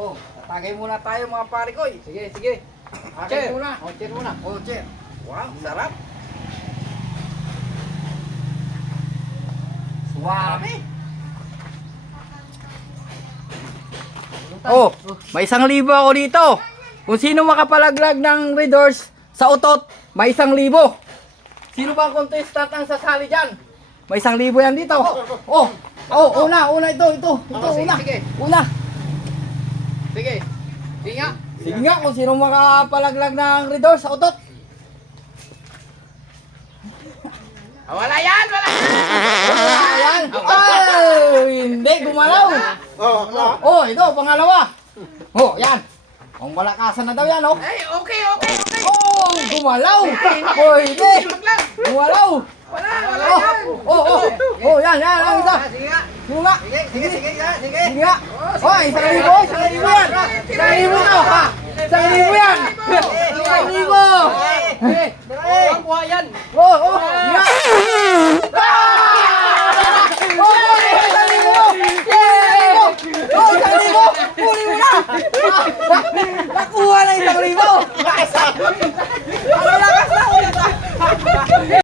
Oh, tatagay muna tayo mga pare ko. Sige, sige. Chair muna. Oh, chair muna. Oh, chair. Wow, sarap. Suwabe. Oh, may 1,000 ako dito. Kung sino makapalaglag ng Red Doors sa utot, may 1,000. Sino ba ang contestant ang sasali dyan? May 1,000 yan dito. Una ito, sige, una. sige. Una. Sige. Sige nga. Sige nga, kung sino makapalaglag ng Red Doors sa utot. Wala yan, wala yan. Ayan. Ay, hindi, gumalaw. Oh, ito, pangalawa. Oh, yan. Ang malakasan na daw yan, oh. Ay, okay. Oh, gumalaw. Oh, hindi. Gumalaw. Wala yan. Oh, yan, ang isa. Sige nga. Yung nga. Sige nga. Sige nga. Oh, 1,000 yan. 1,000 to, ha. 1,000 yan. 1,000. Ang buhay yan. Oh, nga. Oh, 1,000 mo. Yeah. Oh, 1,000 mo. Kunin mo na. Nakuha na 1,000.